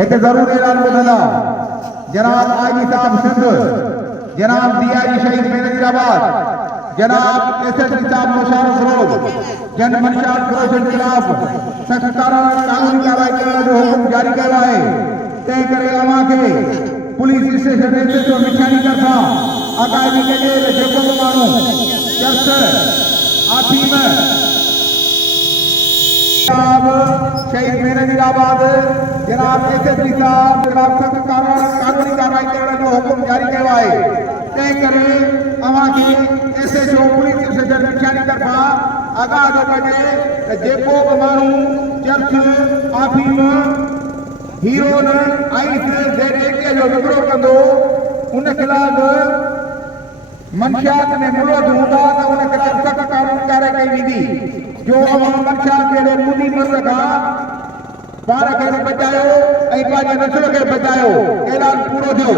एक ज़रूरी ऐलान ॿुधंदा जनाब आईजी साहब सिंध, जनाब डीआईजी शहीद मैनेजराबाद, जनाब एसएसपी साहब मुशारफ रोड जन मंशात फिरोजन खिलाफ सख्त कानूनी कार्रवाई करण जो हुकुम जारी कयो आहे। तंहिं करे अव्हां खे पुलिस स्टेशन एसएचओ मिठाणी तरफ़ां आगाही कयल जेको बि माण्हू चर्च आफीम साहब शहीद मैनेजराबाद जनाब एसएसपी साहब खिलाफ सख्त कानूनी कार्रवाई करण जो हुकुम जारी कयो आहे। तंहिं करे अव्हां खे एसएचओ पुलिस स्टेशन मिठाणी तरफ़ां आगाह थो कजे त जेको बि माण्हू चर्च आफीम हीरोन आइस जे जो विकिरो कंदो उन खिलाफ मंशात में मुलज़ हूंदा त उन खिलाफ सख्त कानूनी कार्रवाई कई वेंदी। जो अवां मंशात जहिड़े मुदी मर्द खां पाण खे बचायो ऐं पंहिंजे नस्ल खे बचायो। ऐलान पूरो थियो।